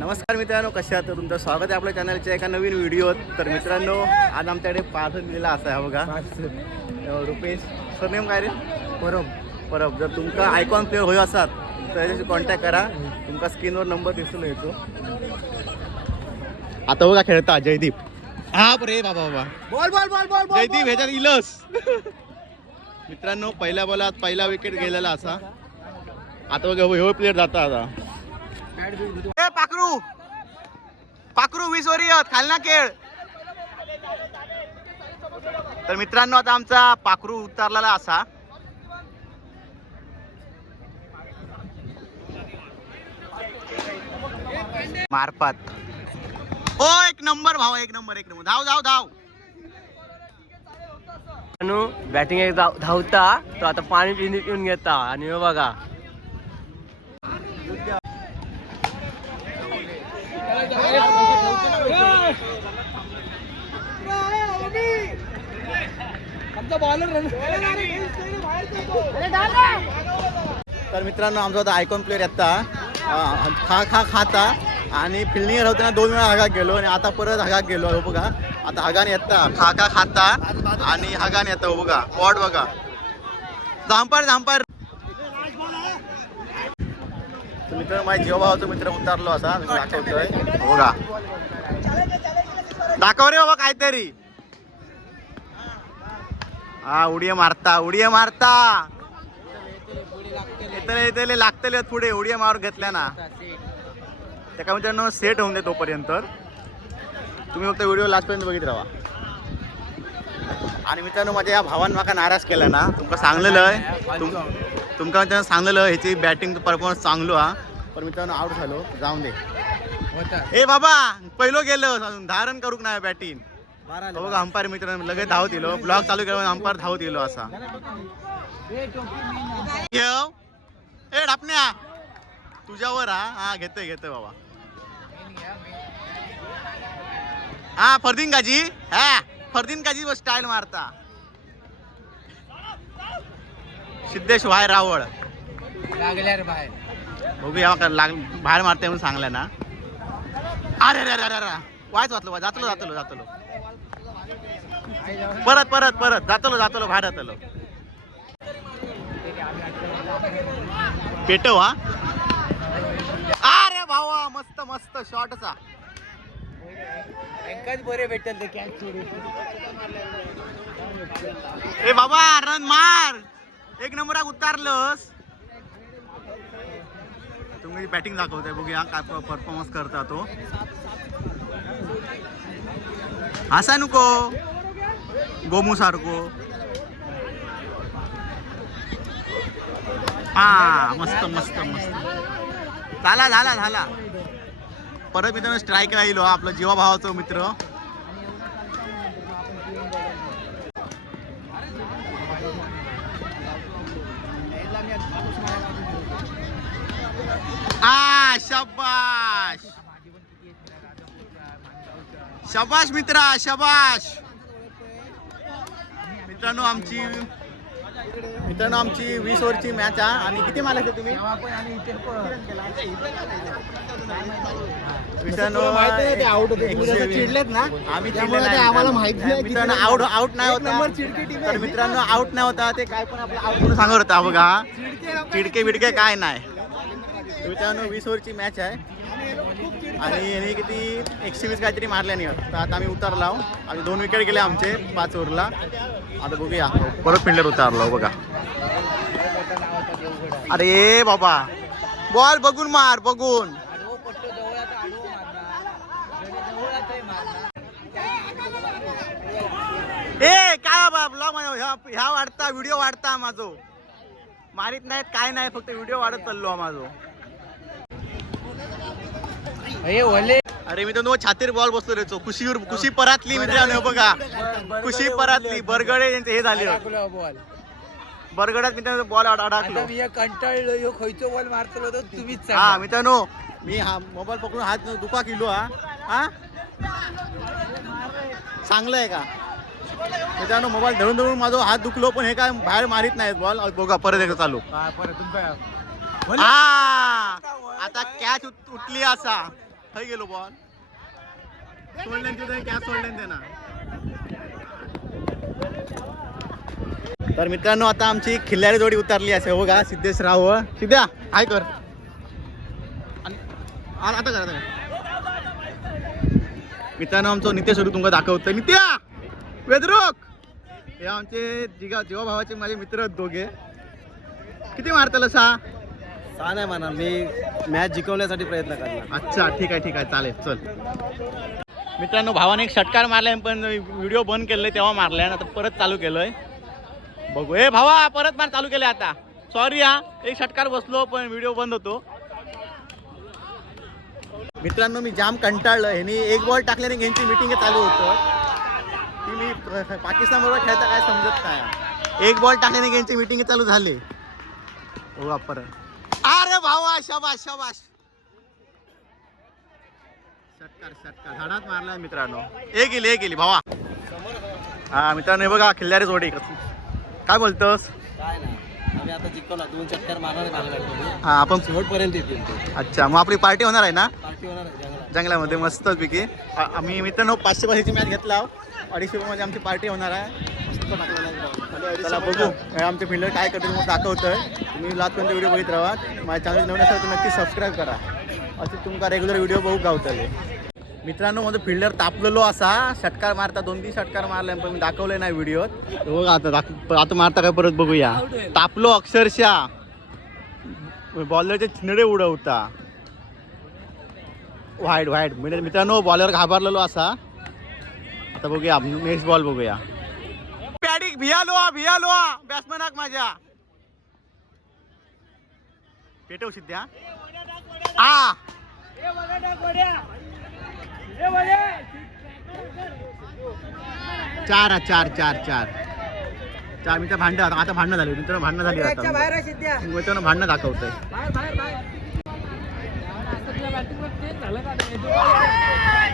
नमस्कार मित्रांनो कशा आहात? तुमचं स्वागत आहे आपल्या चॅनलच्या एका नवीन व्हिडिओत. तर मित्रांनो आज आमच्याकडे पार्सल दिलेला असा आहे बघा. अं, रुपेश सरनेम काय रे? परब. परब. जर तुमका आयकॉन प्लेअर होय असात तर त्याच्याशी कॉन्टॅक्ट करा. तुमका स्क्रीनवर नंबर दिसून येतो. आता बघा खेळता जयदीप. हा रे बाबा बाबा. Ball ball ball ball Jaydeep ह्याच्यात इलस. मित्रांनो पहिल्या बॉलात पहिला विकेट गेलेला असा. आता बघा ह्यो प्लेअर जाता आता. पाखरू. पाखरू वीस वरियत खालना खेळ. तर मित्रांनो आता आमचा पाखरू उतरलेला असा. मारपात ओ हो, एक नंबर भाव एक नंबर एक नंबर. धाव धाव धाव. बॅटिंग एक धाव- धावता तो आता पाणी पिऊन पिऊन घेता. आणि बघा. तर मित्रांनो आमचा होता आयकॉन प्लेअर येता. खा खा खाता. आणि फिल्डिंग होताना दोन वेळा हागाक गेलो आणि आता परत हागाक गेलो हो बघा. आता हगान येता. खा खा खाता. आणि हगान येता हो बघा. पॉट बघा. झांपार झांपार तर मित्र माझ्या जीवभावाचा मित्र उतारलो असा मी दाखवतोय. हो का दाखव रे बाबा काहीतरी. हा उडिया मारता उडिया मारता. येतले येतले लागतले पुढे उडिया मार घेतल्या ना. त्या मित्रांनो सेट होऊन दे तोपर्यंत. तुम्ही फक्त व्हिडिओ लास्टपर्यंत बघित राहा. आणि मित्रांनो माझ्या या भावान माका नाराज केला ना तुमका सांगलेलं आहे. तुमका मित्रांनो सांगलेलं ह्याची बॅटिंग परफॉर्मन्स चांगलो हा. पण मित्रांनो आउट झालो. जाऊन दे. ए बाबा पहिलो गेलो. धारण करूक नाही बॅटिंग. हो बघा अंपायर मित्रांनो लगेच धाव दिलो. ब्लॉक चालू केला अंपायर धाव दिलो असा. घेव ए डापण्या. तुझ्यावर हा. हा घेतोय घेतोय बाबा. हा फरदीन काजी. हा फरदीन काजी स्टाईल मारता. सिद्धेश वाय रावळ. लागल्यार बाहेर. बघूया लाग बाहेर मारते म्हणून सांगलं ना. अरे अरे अरे अरे वायच वाचलो जातलो जातलो जातलो. परत परत परत. जातलो जातलो बाहेर जातलो. पेटव हा. अरे भावा मस्त मस्त शॉटचा. बरे भेटल ते कॅच ए बाबा रन मार. एक नंबराक उतारलंस. म्हणजे तुम्ही बॅटिंग दाखवताय. बघूया काय परफॉर्मन्स करता तो. असा नको. गोमू सारखो. हा मस्त मस्त मस्त. झाला झाला झाला. परत मित्रांनो स्ट्राईक राहिलो आपला जीवाभावाचा मित्र. आ शबाश. शबाश मित्रा शबाश. मित्रांनो आमची मित्रांनो आमची वीस ओव्हरची मॅच आहे आणि किती मारायचे तुम्ही? मित्रांनो. चिडलेत ना आम्ही आहे आम्हाला. माहिती नाही मित्रांनो आउट आउट नाही होता. तर आहे. मित्रांनो आउट नाही होता. ते काय पण आपलं आउट सांगत होता बघा. चिडके बिडके काय नाही. मित्रांनो वीस ओव्हरची मॅच आहे. आणि याने किती एकशे वीस काहीतरी मारल्या नाही तर आता आम्ही उतरला हो. आणि दोन विकेट गेले आमचे पाच ओव्हरला. आता बघूया. परत फिल्डर उतारलो हो, बघा. अरे बाबा. बॉल बघून मार बघून. ए काय बाबा ब्लॉग ह्या ह्या वाढता व्हिडिओ वाढता माझो. मारित नाहीत काय नाही फक्त व्हिडिओ वाढत चाललो माझो. हे ओले अरे मी तो छातीर बॉल बसलो रे खुशीवर खुशी परातली मित्रांनो हे बघा. खुशी परातली. बरगडे यांचे हे झाले. बॉल बरगडात मित्रांनो बॉल अडकलो. मी कंटाळलो ह्यो खयचो बॉल मारतलो तर तुम्हीच हा मित्रांनो. मी हा मोबाईल पकडून हात दुखा किलो हा. हा? चांगलं आहे का? मित्रांनो मोबाईल धरून धरून माझा हात दुखलो पण हे काय बाहेर मारित नाहीत बॉल बघा परत एकदा चालू. हा आता कॅच उठली असा. खय गेलो बॉल। सोडल्यान तुझं कॅच सोडल्यान त्यांना तर मित्रांनो आता आमची खिल्लारी जोडी उतरली असे. हो का सिद्धेश राव सिद्ध्या हाय कर. आणि आ- आता कर मित्रांनो आमचं नित्य स्वरूप तुमका दाखवतं नित्या! वेदरोक! हे आमचे जिगा जीवा भावाचे माझे मित्र दोघे. किती मारताल सा सहा नाही म्हणा मी मॅच जिंकवण्यासाठी प्रयत्न करणार. अच्छा ठीक आहे ठीक आहे. चालेल चल. मित्रांनो भावाने एक षटकार मारलाय पण व्हिडिओ बंद केले तेव्हा मारलाय. आणि आता परत चालू केलंय. बघू. ए भावा परत मार चालू केलंय आता. सॉरी हा. एक षटकार बसलो पण व्हिडिओ बंद होतो. मित्रांनो मी जाम कंटाळलं ह्यानी एक बॉल टाकल्याने यांची मिटिंग चालू होतं. ती मी पाकिस्तान बरोबर खेळता काय समजत नाही. एक बॉल टाकल्याने यांची मिटिंग चालू झाली. हो परत. भावा शाबाश शाबाश षटकार षटकार झाडात मारला मित्रांनो. एक गेली एक गेली भावा. हा मित्रांनो हे बघा खिल्लारी जोडी काय बोलतोस? काय नाही. आम्ही आता जिंकवला दोन चक्कर मारणार घालणार हा आपण शेवटपर्यंत येतील अच्छा मग आपली पार्टी होणार आहे ना? पार्टी होणार आहे जंगलात. जंगलामध्ये मस्त पैकी आम्ही मित्रांनो पाचशे पाचशेची मॅच घेतला. अडीचशे रुपयामध्ये आमची पार्टी होणार आहे. चला बघू. आमचे फिल्डर काय करते मग दाखवतोय. तुम्ही लास्टपर्यंत व्हिडिओ बघित राहा माझ्या चॅनल नवीन असेल तर नक्की सबस्क्राईब करा. असे तुमका रेग्युलर व्हिडिओ बघू गावतले. मित्रांनो माझं फिल्डर तापलेलो असा. षटकार मारता दोन तीन षटकार मारले पण मी दाखवले नाही व्हिडिओत बघा आता दाख आता मारता काय परत बघूया. तापलो अक्षरशः. बॉलरचे छिनडे उडवता. वाईट वाईट मित्रांनो बॉलर घाबरलेलो असा. आता बघूया नेक्स्ट बॉल बघूया. पॅडिक भियालो भियालो बॅट्समॅन माझ्या. पेटव सिद्ध्या. आ. चार चार चार चार. चार मित्र भांडण आता आता भांडणं झाली मित्र भांडणं झाली आता. मित्रांनो भांडणं दाखवतोय.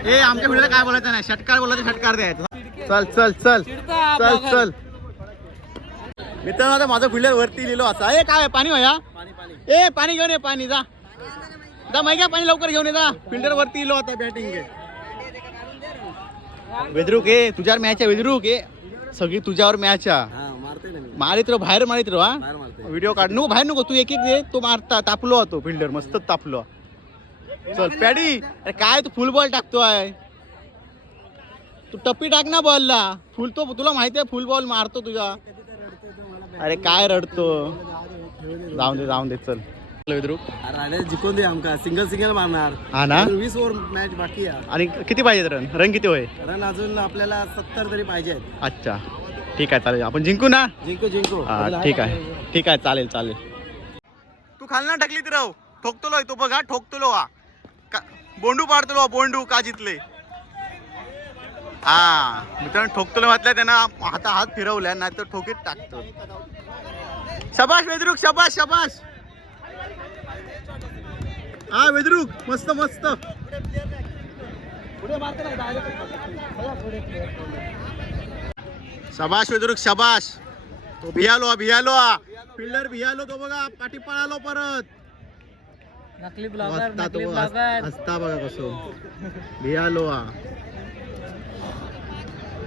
ए आमच्या व्हिडिओला काय बोलायचं नाही. षटकार बोलायचं षटकार द्यायचं. चल चल चल. चल चल. मित्रांनो आता माझं फिल्डर वरती लिहिलो असा. ए काय पाणी पाणी ए पाणी घेऊन ये पाणी जा. जा माहिती आहे, पाणी लवकर घेऊन ये जा. फिल्डर वरती इलो आता बॅटिंग वेदरूक ए तुझ्यावर मॅच आहे वेदरूक ए. सगळी तुझ्यावर मॅच आहे. हा मारते रो बाहेर मारित रो हा. व्हिडिओ काढ. नको बाहेर नको तू एक एक दे. तो मारता तापलो तो फिल्डर मस्त तापलो. चल पॅडी अरे काय तू फुल बॉल टाकतोय? तू टप्पी टाक ना बॉलला फुल तो तुला माहिती आहे फुल बॉल मारतो तुझा. अरे काय रडतो? जाऊन दे जाऊन दे चल. जिंकून दे आमका. सिंगल सिंगल मारणार. हा ना? अजून वीस ओव्हर मॅच बाकी आहे. आणि किती पाहिजेत रन रन किती होय? रन अजून आपल्याला सत्तर तरी पाहिजे आहेत. अच्छा. ठीक आहे चालेल. आपण जिंकू ना? जिंकू जिंकू. हा ठीक आहे. ठीक आहे चालेल चालेल. तू खालना टाकली तर राव ठोकतलो तो बघा ठोकतलो हा का बोंडू पाडतलो हा, बोंडू का जितले. हा. मित्रांनो ठोकतलो म्हटलं त्यांना हाता हात फिरवल्या नाही तर ठोकीत टाकतो शबाश वेदरूक शबाश शबाश. हा वेदरूक मस्त मस्त. शबाश वेदरूक शबाश. तो भियालो भियालो. फिल्डर भियालो तो बघा पाठी पळालो परत. नकली हस- हसता बघा कसो. भियालो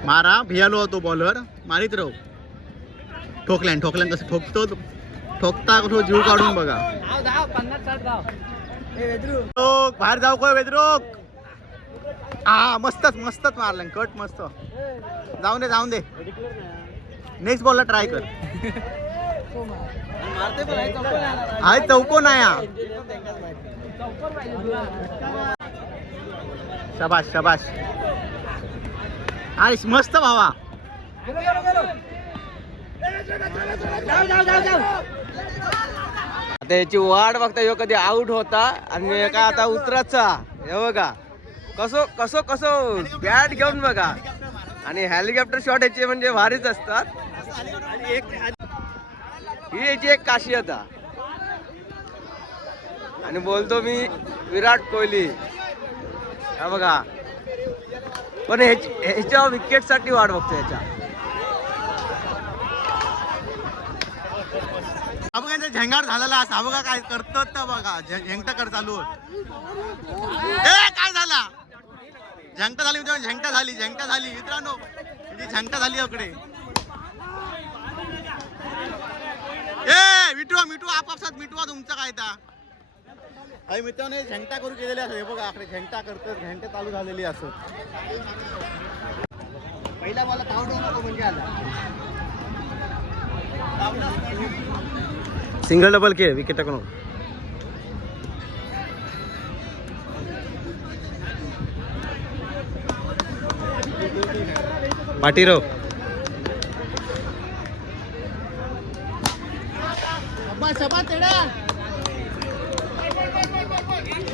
मारा भियालो तो बॉलर मारित राहू. ठोकल्यान ठोकल्यान कसं ठोकतो ठोकता कसं जीव काढून बघा. बाहेर जाऊ काय वेद्रोक? हा मस्तच मस्तच मारलं कट मस्त. जाऊन दे जाऊन दे. नेक्स्ट बॉलला ट्राय कर. हाय चौको नाही हा शबाश शबाश अरे मस्त भावा. आता याची वाट बघता ह्यो कधी आउट होता आणि का आता उतराचा. हे बघा. कसो कसो कसो. बॅट घेऊन बघा. आणि हेलिकॉप्टर शॉट याचे म्हणजे भारीच असतात. ही याची एक काशी आता आणि बोलतो मी विराट कोहली. हा बघा. पण ह्याच्या विकेटसाठी वाट बघतो ह्याच्या. हा झेंगार झालेला असा बघा काय करतो तर बघा. झेंगटा कर चालू ए काय झाला? झंका झाली म्हणजे झाली झंका झाली. मित्रांनो म्हणजे झंका झाली इकडे. ए मिठवा मिठवा आपापसात मिठवा तुमचा काय ता काही मित्रांनो झंटा करू केलेली असत हे बघा आकडे झंटा करतात घंटे चालू झालेली असत पहिला मला धाव नको म्हणजे आला. सिंगल डबल खेळ विकेट टाकू नको पाटीराव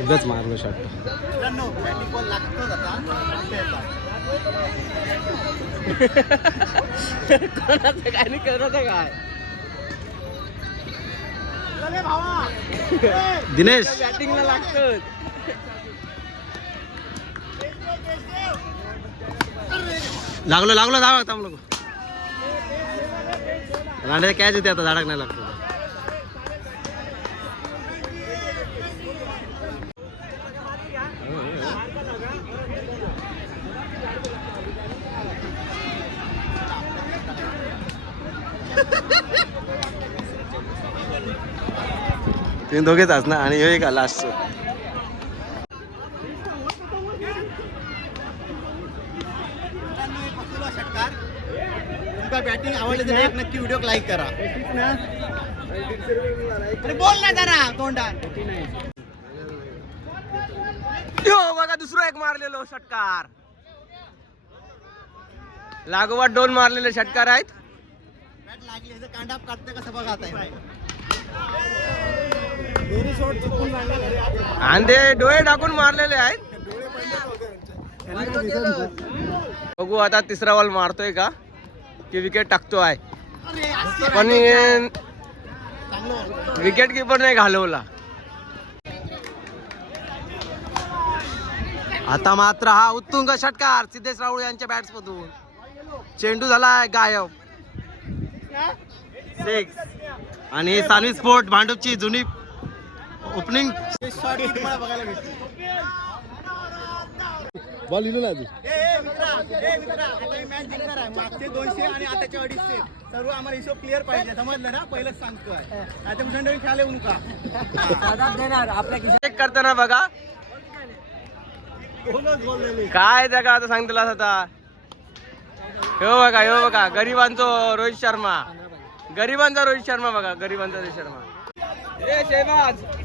उगाच मारलो शॉट काय नाही कोणाचं काय? दिनेश! बॅटिंगला लागतं लागलो लागलो धावा थांबलो रांडे कॅच होते आता झाडाक नाही लागतो. तुम्ही दोघेच आस ना आणि ह्यो एक लास्ट हे तुमका बॅटिंग आवडली तर एक नक्की व्हिडिओ लाईक करा. अरे बोल ना जरा तोंडात. यो बघा दुसरा एक मारलेलो षटकार. लागोपाठ दोन मारलेले षटकार आहेत. बॅट लागली ह्याचं कांडाप काढते कसं बघा आणि ते डोळे टाकून मारलेले आहेत. बघू आता तिसरा बॉल मारतोय का? की विकेट टाकतो आहे. पण विकेट किपर नाही घालवला. आता मात्र हा उत्तुंग षटकार सिद्धेश राऊळ यांच्या बॅट्स मधून चेंडू झालाय गायब. सिक्स आणि सानवी स्पोर्ट भांडूपची जुनी ओपनिंग. बघायला भेटते बॉल लिहिलो ना ए, ए, मित्रा, ए, मित्रा, आता ही मॅच जिंकणार आहे. मागचे दोनशे आणि आताचे अडीचशे. सर्व आम्हाला हिशोब क्लिअर पाहिजे. समजलं ना? पहिलंच सांगतोय. आता मुसंडवी खेळाले येऊ नका चेक करताना बघा. काय जगा आता सांगतेला आता? हो बघा हो बघा. गरिबांचो रोहित शर्मा. गरिबांचा रोहित शर्मा बघा. गरिबांचा रोहित शर्मा.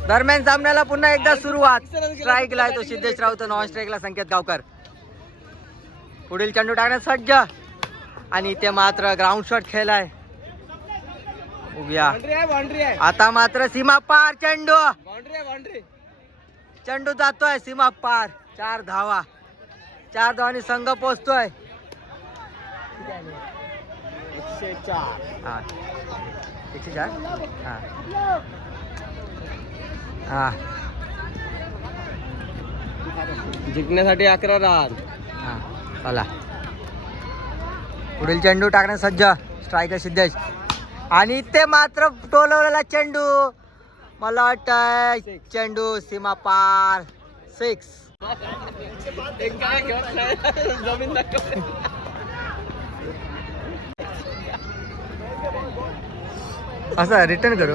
दरम्यान सामन्याला पुन्हा एकदा सुरुवात. स्ट्राईकला तो सिद्धेश राऊत नॉन स्ट्राईकला संकेत गावकर. पुढील चेंडू टाकण्यास सज्ज. आणि ते मात्र ग्राउंड शॉट खेळलाय. उभ्या. आता मात्र सीमा पार चेंडू. चेंडू जातोय सीमा पार. चार धावा. चार धावांनी संघ पोचतोय. हा. एकशे चार? हा. हा. जिंकण्यासाठी अकरा रान हा चला. पुढील चेंडू टाकण्यास सज्ज स्ट्रायकर सिद्धेश. आणि ते मात्र टोलवलेला चेंडू. मला वाटतंय चेंडू सीमा पार. सिक्स असं रिटर्न करू?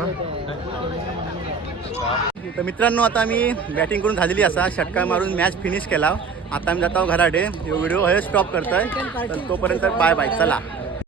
तर मित्रांनो आता मी बॅटिंग करून झालेली असा. षटकार मारून मॅच फिनिश केला. आता मी जातो घराडे. व्हिडिओ हे स्टॉप करतोय. तर तोपर्यंत बाय बाय चला.